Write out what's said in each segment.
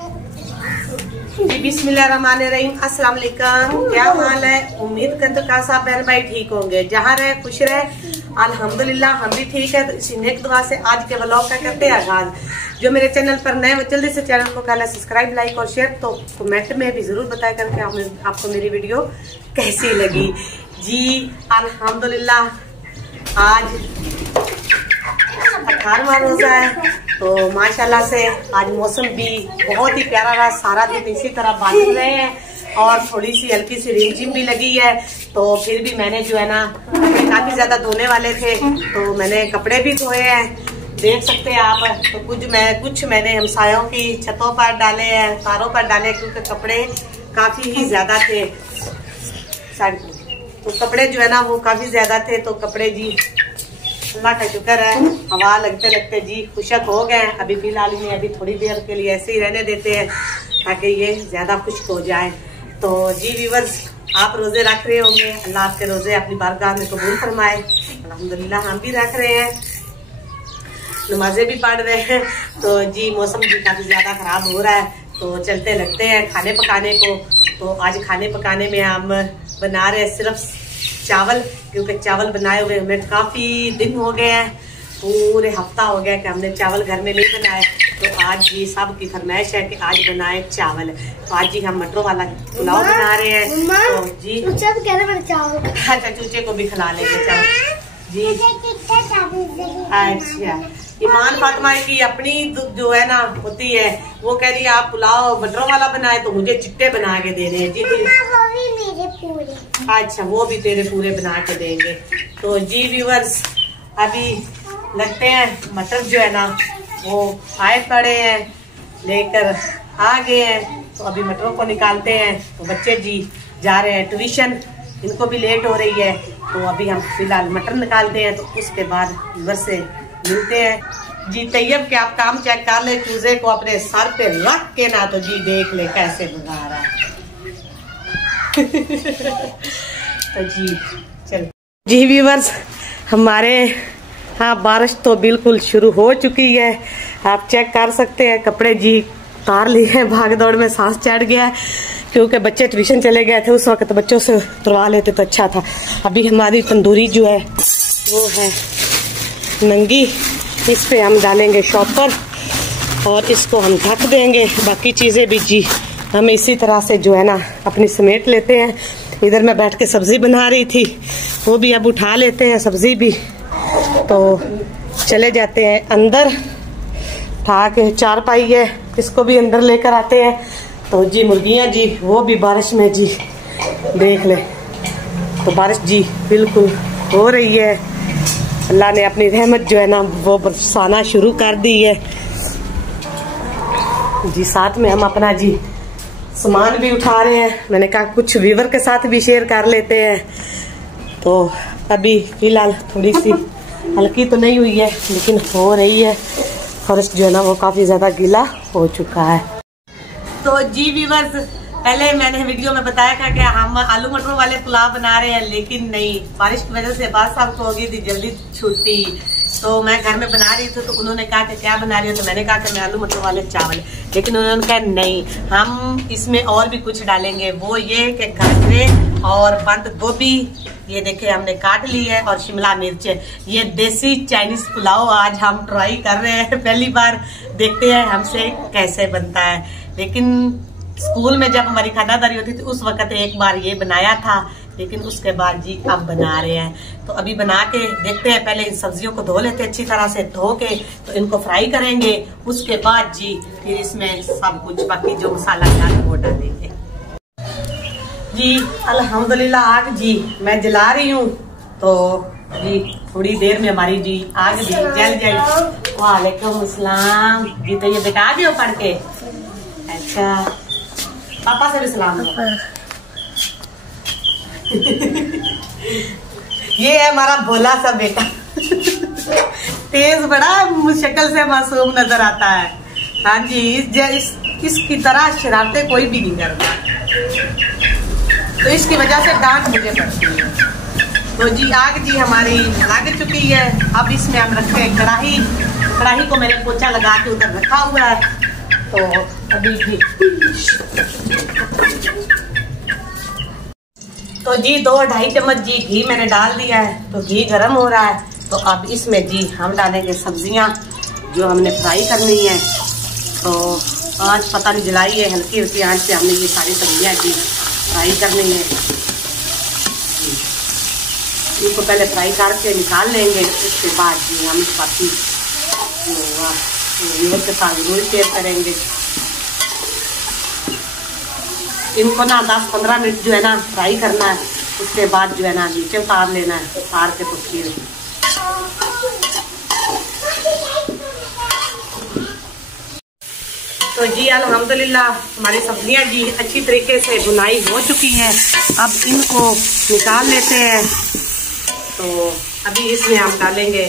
जी बिस्मिल्लाहिर्रहमानिर्रहीम। अस्सलाम वालेकुम। क्या हाल है? उम्मीद करते का सब बहन भाई ठीक होंगे, जहाँ रहे खुश रहे। अल्हम्दुलिल्लाह हम भी ठीक है। तो इसी नेक दुआ से आज के व्लॉग का करते हैं आगाज। जो मेरे चैनल पर नए वो जल्दी से चैनल को कर सब्सक्राइब, लाइक और शेयर। तो कमेंट में भी जरूर बताया करके आपको मेरी वीडियो कैसी लगी। जी अल्हम्दुलिल्लाह आज 18वां रोजा है, तो माशाल्लाह से आज मौसम भी बहुत ही प्यारा रहा। सारा दिन इसी तरह बादल रहे हैं और थोड़ी सी हल्की सी रिमझिम भी लगी है। तो फिर भी मैंने जो है ना कपड़े काफी ज्यादा धोने वाले थे, तो मैंने कपड़े भी धोए हैं, देख सकते हैं आप। तो कुछ मैंने हमसायों की छतों पर डाले हैं, तारों पर डाले, क्योंकि कपड़े काफी ही ज्यादा थे। तो कपड़े जो है ना वो काफी ज्यादा थे, तो कपड़े जी अल्लाह का शुक्र है हवा लगते लगते जी खुशक हो गए। अभी फिलहाल में अभी थोड़ी देर के लिए ऐसे ही रहने देते हैं ताकि ये ज्यादा खुश्क हो जाए। तो जी व्यूअर्स, आप रोजे रख रहे होंगे, अल्लाह आपके रोजे अपनी बारगाह में कबूल फरमाए। अल्हम्दुलिल्लाह हम भी रख रहे हैं, नमाजें भी पढ़ रहे हैं। तो जी मौसम भी काफी ज्यादा खराब हो रहा है, तो चलते लगते हैं खाने पकाने को। तो आज खाने पकाने में हम बना रहे हैं सिर्फ चावल, क्योंकि चावल बनाए हुए हमें काफी दिन हो गए हैं, पूरे हफ्ता हो गया कि हमने चावल घर में नहीं बनाए। तो आज जी सब की फरमाइश है कि आज बनाए चावल। तो आज जी हम मटरों वाला पुलाव बना रहे हैं। तो जी अच्छा चूचे को भी खिला लेंगे चावल जी। अच्छा ईमान फातिमा की अपनी जो है ना होती है, वो कह रही है आप पुलाव मटरों वाला बनाए तो मुझे चिट्टे बना के देने हैं जी। मेरे पूरे। अच्छा वो भी तेरे पूरे बना के देंगे। तो जी व्यूअर्स अभी लगते हैं मटर जो है ना वो आए पड़े हैं, लेकर आ गए हैं। तो अभी मटरों को निकालते हैं। तो बच्चे जी जा रहे हैं ट्यूशन, इनको भी लेट हो रही है। तो अभी हम फिलहाल मटर निकालते हैं, तो उसके बाद घर से मिलते हैं। जी तैयब के आप काम चेक कर ले, चूजे को अपने सर पे रख के ना, तो जी देख ले कैसे भगा रहा है। तो जी चल जी व्यूअर्स, हमारे हाँ बारिश तो बिल्कुल शुरू हो चुकी है, आप चेक कर सकते हैं। कपड़े जी उतार लिए हैं, भाग दौड़ में सांस चढ़ गया है, क्योंकि बच्चे ट्यूशन चले गए थे। उस वक्त बच्चों से उतरवा लेते तो अच्छा था। अभी हमारी तंदूरी जो है वो है नंगी, इस पे हम डालेंगे शॉपर और इसको हम ढक देंगे। बाकी चीज़ें भी जी हम इसी तरह से जो है ना अपनी समेट लेते हैं। इधर मैं बैठ के सब्जी बना रही थी, वो भी अब उठा लेते हैं सब्जी भी। तो चले जाते हैं अंदर, उठा के चारपाई है इसको भी अंदर लेकर आते हैं। तो जी मुर्गियाँ जी वो भी बारिश में जी देख ले। तो बारिश जी बिल्कुल हो रही है, अल्लाह ने अपनी रहमत जो है ना वो बरसाना शुरू कर दी है जी। साथ में हम अपना जी सामान भी उठा रहे हैं। मैंने कहा कुछ व्यूअर के साथ भी शेयर कर लेते हैं। तो अभी फिलहाल थोड़ी सी हल्की तो नहीं हुई है, लेकिन हो रही है। फर्श जो है ना वो काफी ज्यादा गीला हो चुका है। तो जी व्यूअर्स, पहले मैंने वीडियो में बताया था कि हम आलू मटरों वाले पुलाव बना रहे हैं, लेकिन नहीं, बारिश की वजह से बात साहब को हो गई थी जल्दी छुट्टी। तो मैं घर में बना रही थी, तो उन्होंने कहा कि क्या बना रही हो, तो मैंने कहा कि मैं आलू मटर वाले चावल। लेकिन उन्होंने कहा नहीं, हम इसमें और भी कुछ डालेंगे। वो ये कि गाजरे और बंद गोभी ये देखिए हमने काट ली है, और शिमला मिर्च। ये देसी चाइनीज पुलाव आज हम ट्राई कर रहे हैं, पहली बार देखते हैं हमसे कैसे बनता है। लेकिन स्कूल में जब हमारी खानादारी होती थी उस वक्त एक बार ये बनाया था, लेकिन उसके बाद जी अब बना रहे हैं। तो अभी बना के देखते हैं। पहले इन सब्जियों को धो लेते हैं अच्छी तरह से, धो के तो इनको फ्राई करेंगे। उसके बाद जी फिर इसमें सब कुछ बाकी जो मसाला डाल वो डालेंगे जी। अल्हम्दुलिल्लाह आग जी मैं जला रही हूँ, तो जी थोड़ी देर में हमारी जी आग जी जल जाएगी। वालेकुम अस्सलाम जी। तो ये बेटा आ गए हो पढ़ के? अच्छा पापा से भी सलाम। ये है हमारा भोला सा बेटा, तेज बड़ा शक्ल से मासूम नजर आता है। हाँ जी इसकी तरह शरारतें कोई भी नहीं करता, तो इसकी वजह से डांट मुझे पड़ती है। तो जी आग जी हमारी लग चुकी है। अब इसमें हम रखते हैं कढ़ाई। कढ़ाई को मैंने पोछा लगा के उधर रखा हुआ है। तो अभी भी तो जी 2-2.5 चम्मच जी घी मैंने डाल दिया है। तो घी गर्म हो रहा है, तो अब इसमें जी हम डालेंगे सब्जियां जो हमने फ्राई करनी है। तो आंच पता नहीं जलाई है, हल्की हल्की आंच से हमने ये सारी सब्जियां जी फ्राई करनी है। इनको पहले फ्राई करके निकाल लेंगे, उसके बाद जी हम बाकी व्यूअर के साथ जरूर शेयर करेंगे। इनको ना 10-15 मिनट जो है ना फ्राई करना है, उसके बाद जो है ना नीचे उतार लेना है। उतार के तो फिर तो जी अल्हम्दुलिल्लाह हमारी सब्जियां जी अच्छी तरीके से भुनाई हो चुकी है। अब इनको निकाल लेते हैं। तो अभी इसमें हम डालेंगे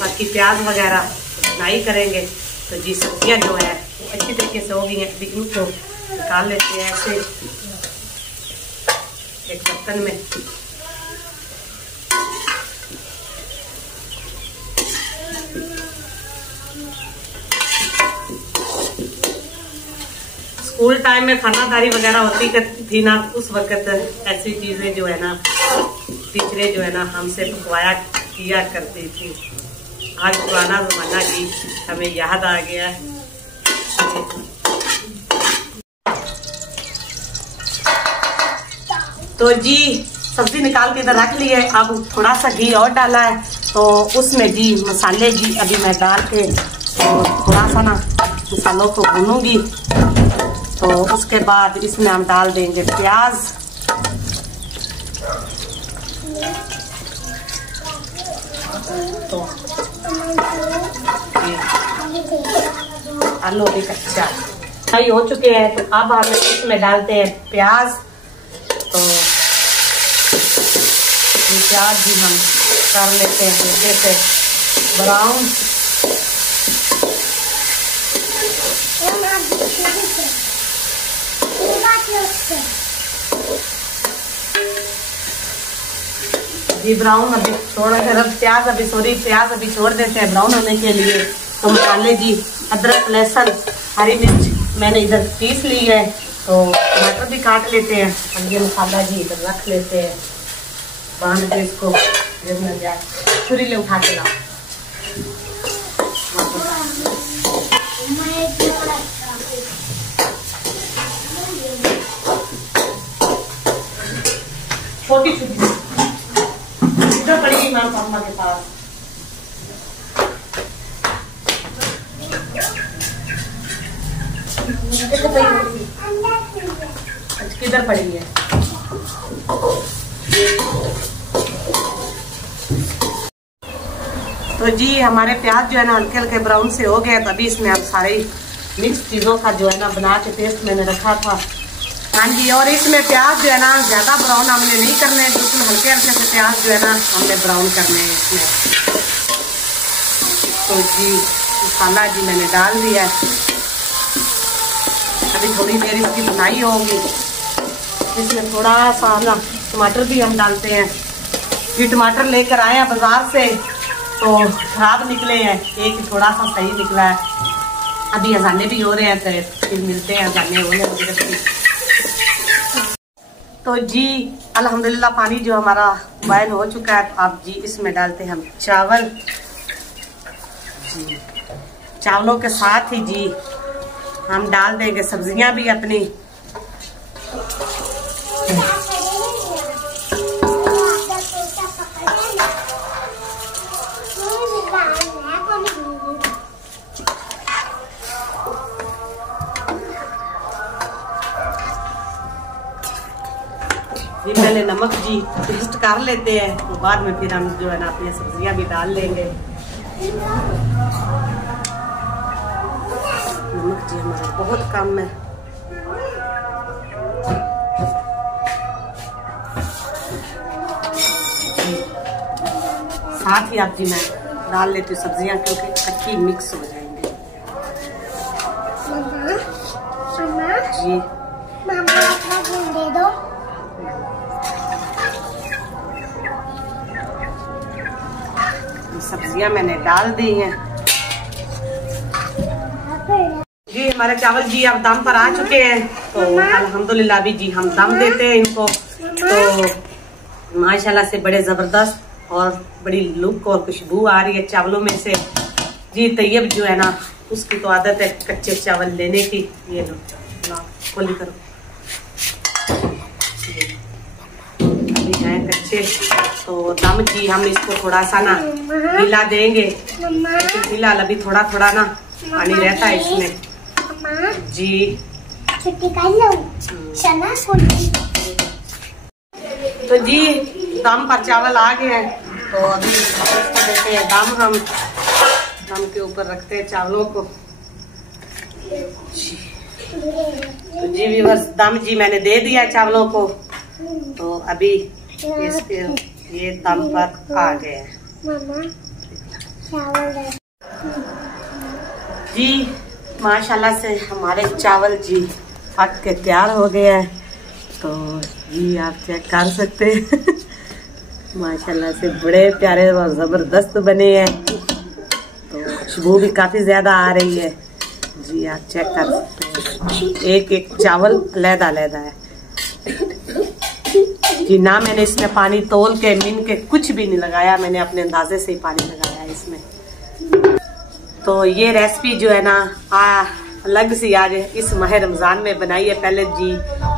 बाकी प्याज वगैरह भुनाई करेंगे। तो जी सब्जियां जो है अच्छी तरीके से हो गई हैं। अभी इनको निकाल लेते हैं ऐसे एक बर्तन में। स्कूल टाइम में खानादारी वगैरह होती थी ना, उस वक्त ऐसी चीजें जो है ना टीचरें जो है ना हमसे पकवाया किया करती थी। आज पुराना जमाना जी हमें याद आ गया है। तो जी सब्जी निकाल के इधर रख ली है। अब थोड़ा सा घी और डाला है, तो उसमें जी मसाले जी अभी मैं डाल के और थोड़ा सा ना मसालों को भूनूंगी। तो उसके बाद इसमें हम डाल देंगे प्याज। तो आलू भी कच्चा फ्राई हो चुके हैं। तो अब हम इसमें डालते हैं प्याज। तो ये प्याज भी हम कर लेते हैं हल्के से ब्राउन। जी ब्राउन अभी थोड़ा सा प्याज अभी छोड़ देते हैं ब्राउन होने के लिए। तो मसाले जी अदरक लहसुन हरी मिर्च मैंने इधर पीस ली है। तो टमाटर भी काट लेते हैं। अब ये मसाला जी इधर रख लेते हैं बांध के इसको। छुरी ले उठा के लाओ। छोटी छुरी इधर पड़ी इमाम पापा के पास। किधर पड़ी है? तो जी हमारे प्याज जो है ना हल्के हल्के ब्राउन से हो गए। तो अभी इसमें हम सारी मिक्स चीज़ों का जो है ना बना के पेस्ट मैंने रखा था। हाँ जी, और इसमें प्याज जो है ना ज़्यादा ब्राउन हमने नहीं करने, उसमें हल्के हल्के से प्याज जो है ना हमने ब्राउन करने हैं इसमें। तो जी मसाला जी मैंने डाल दिया है। अभी थोड़ी देर इसकी भुनाई होगी। इसमें थोड़ा सा ना टमाटर भी हम डालते हैं। ये टमाटर लेकर आए हैं बाजार से, तो खराब निकले हैं, एक थोड़ा सा सही निकला है। अभी अजाने भी हो रहे हैं, तो फिर मिलते हैं अजाने होने वगैरह। तो जी अल्हम्दुलिल्लाह पानी जो हमारा बॉयल हो चुका है। तो अब जी इसमें डालते हैं हम चावल। जी चावलों के साथ ही जी हम डाल देंगे सब्जियां भी अपनी। जी पहले नमक जी टेस्ट कर लेते हैं, तो बाद में फिर हम जो है ना अपनी सब्जियां भी डाल लेंगे। नमक जी हमारा बहुत कम है। साथ ही आप जी मैं डाल लेती हूँ सब्जियां, क्योंकि अच्छी मिक्स हो जाएंगे। जी दे दो। सब्जियां मैंने डाल दी हैं। जी हमारे चावल जी अब दम पर आ चुके हैं, तो अल्हम्दुलिल्लाह भी जी हम दम देते हैं इनको। तो माशाल्लाह से बड़े जबरदस्त और बड़ी लुक और खुशबू आ रही है चावलों में से जी। तैयब जो है ना उसकी तो आदत है कच्चे चावल लेने की। ये लो खोली करो, अभी है कच्चे। तो दम जी हम इसको थोड़ा सा ना गीला देंगे, फिलहाल अभी थोड़ा थोड़ा ना पानी रहता है इसमें जी। तो जी दम पर चावल आ गए हैं, तो अभी इसको देते हैं दम। हम दम के ऊपर रखते हैं चावलों को जी। तो जी व्यूअर्स दम जी मैंने दे दिया चावलों को, तो अभी इसके ये दम पर आ गए हैं जी। माशाल्लाह से हमारे चावल जी पक के तैयार हो गए हैं, तो जी आप चेक कर सकते हैं माशाल्लाह से बड़े प्यारे और जबरदस्त बने हैं। तो खुशबू भी काफी ज्यादा आ रही है जी, आप चेक कर सकते हैं। एक एक चावल अलग अलग है जी। ना मैंने इसमें पानी तोल के मिन के कुछ भी नहीं लगाया, मैंने अपने अंदाजे से ही पानी लगाया इसमें। तो ये रेसिपी जो है ना अलग सी आज इस माह रमजान में बनाई है। पहले जी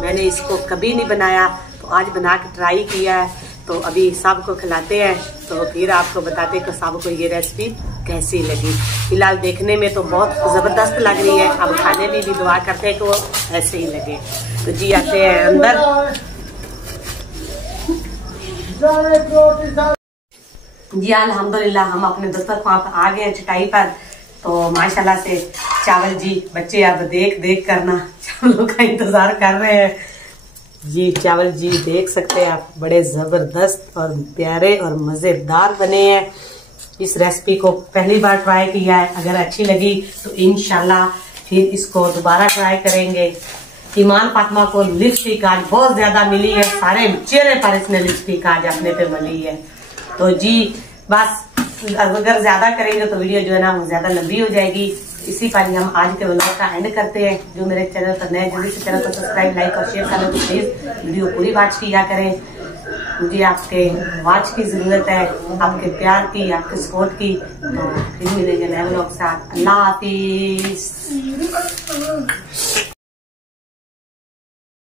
मैंने इसको कभी नहीं बनाया, तो आज बना के ट्राई किया है। तो अभी सबको खिलाते हैं, तो फिर आपको बताते हैं कि सबको ये रेसिपी कैसी लगी। फिलहाल देखने में तो बहुत जबरदस्त लग रही है, अब खाने में भी दुआ करते हैं कि वो ऐसे ही लगे। तो जी आते हैं अंदर जी। अल्हम्दुलिल्लाह हम अपने दस्तरखान पर आ गए हैं चटाई पर। तो माशाल्लाह से चावल जी बच्चे अब देख देख करना चावलों का इंतजार कर रहे हैं जी। चावल जी देख सकते हैं आप, बड़े जबरदस्त और प्यारे और मजेदार बने हैं। इस रेसिपी को पहली बार ट्राई किया है, अगर अच्छी लगी तो इंशाल्लाह फिर इसको दोबारा ट्राई करेंगे। ईमान फातिमा को लिपस्टिक आज बहुत ज्यादा मिली है, सारे चेहरे पर इसने लिपस्टिक आज अपने पे मिली है। तो जी बस अगर ज्यादा करेंगे तो वीडियो जो है ना वो ज्यादा लंबी हो जाएगी। इसी पर ही हम आज के व्लॉग का एंड करते हैं। जो मेरे चैनल पर नए जल्दी से चैनल को सब्सक्राइब लाइक और शेयर करें, तो प्लीज वीडियो पूरी वॉच किया करें। मुझे आपके वॉच की जरूरत है, आपके प्यार की, आपके सपोर्ट की। तो फिर मिलेंगे नए व्लॉग के साथ। अल्लाह हाफिज।